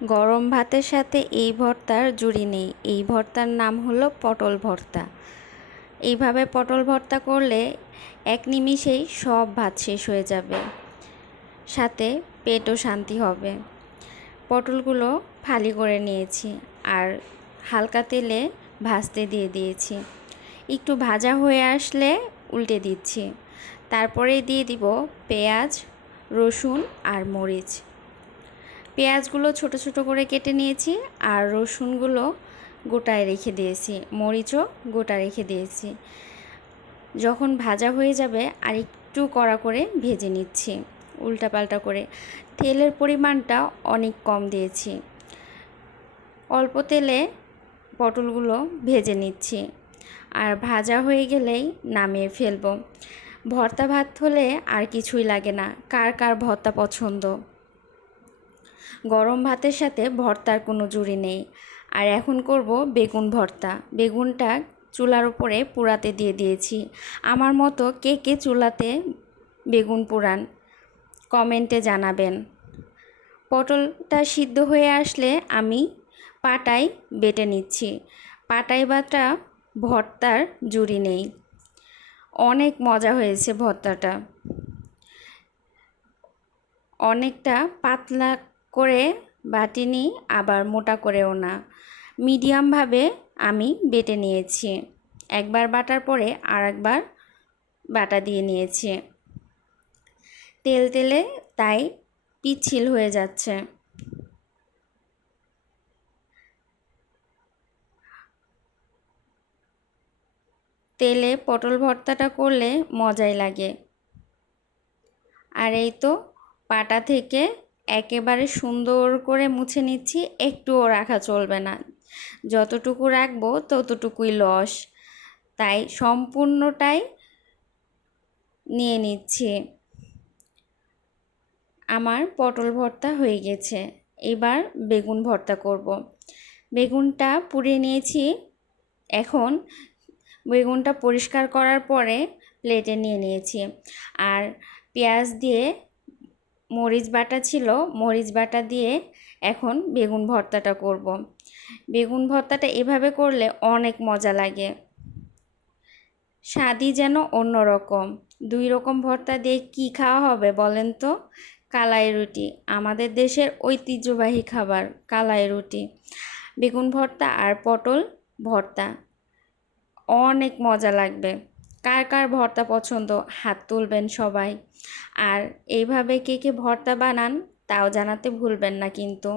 গরম ভাতের সাথে এই ভর্তার জুড়ি নেই। এই ভর্তার নাম হলো পটল ভর্তা। এইভাবে পটল ভর্তা করলে এক নিমিষেই সব ভাত শেষ হয়ে যাবে, সাথে পেটও শান্তি হবে। পটলগুলো ফালি করে নিয়েছি আর হালকা তেলে ভাজতে দিয়ে দিয়েছি। একটু ভাজা হয়ে আসলে উল্টে দিচ্ছি। তারপরে দিয়ে দিব পেঁয়াজ, রসুন আর মরিচ। পেঁয়াজগুলো ছোট ছোট করে কেটে নিয়েছি আর রসুনগুলো গোটায় রেখে দিয়েছি, মরিচও গোটা রেখে দিয়েছি। যখন ভাজা হয়ে যাবে আর একটু কড়া করে ভেজে নিচ্ছি উল্টাপাল্টা করে। তেলের পরিমাণটা অনেক কম দিয়েছি। অল্প তেলে পটলগুলো ভেজে নিচ্ছি আর ভাজা হয়ে গেলেই নামিয়ে ফেলবো। ভর্তা ভাত হলে আর কিছুই লাগে না। কার কার ভর্তা পছন্দ? গরম ভাতের সাথে ভর্তার কোনো জুড়ি নেই। আর এখন করব বেগুন ভর্তা। বেগুনটা চুলার উপরে পোড়াতে দিয়ে দিয়েছি। আমার মতো কে কে চুলাতে বেগুন পোড়ান কমেন্টে জানাবেন। পটলটা সিদ্ধ হয়ে আসলে আমি পাটায় বেটে নিচ্ছি। পাটায় বাটা ভর্তার জুড়ি নেই। অনেক মজা হয়েছে ভর্তাটা। অনেকটা পাতলা করে বাটিনি, আবার মোটা করেও না, মিডিয়ামভাবে আমি বেটে নিয়েছি। একবার বাটার পরে আর একবার বাটা দিয়ে নিয়েছি। তেল তেলে তাই পিচ্ছিল হয়ে যাচ্ছে। তেলে পটল ভর্তাটা করলে মজাই লাগে। আর এই তো পাটা থেকে একেবারে সুন্দর করে মুছে নিচ্ছি। একটুও রাখা চলবে না, যতটুকু রাখবো ততটুকুই লস, তাই সম্পূর্ণটাই নিয়ে নিচ্ছি। আমার পটল ভর্তা হয়ে গেছে। এবার বেগুন ভর্তা করব। বেগুনটা পুড়িয়ে নিয়েছি। এখন বেগুনটা পরিষ্কার করার পরে প্লেটে নিয়ে নিয়েছি। আর পেঁয়াজ দিয়ে মরিচ বাটা ছিল, মরিচ বাটা দিয়ে এখন বেগুন ভর্তাটা করব। বেগুন ভর্তাটা এভাবে করলে অনেক মজা লাগে। স্বাদই যেন অন্যরকম। দুই রকম ভর্তা দিয়ে কি খাওয়া হবে বলেন তো? কালাই রুটি, আমাদের দেশের ঐতিহ্যবাহী খাবার কালাই রুটি। বেগুন ভর্তা আর পটল ভর্তা অনেক মজা লাগবে। কার কার ভর্তা পছন্দ হাত তুলবেন সবাই। আর এইভাবে কে কে ভর্তা বানান তাও জানাতে ভুলবেন না কিন্তু।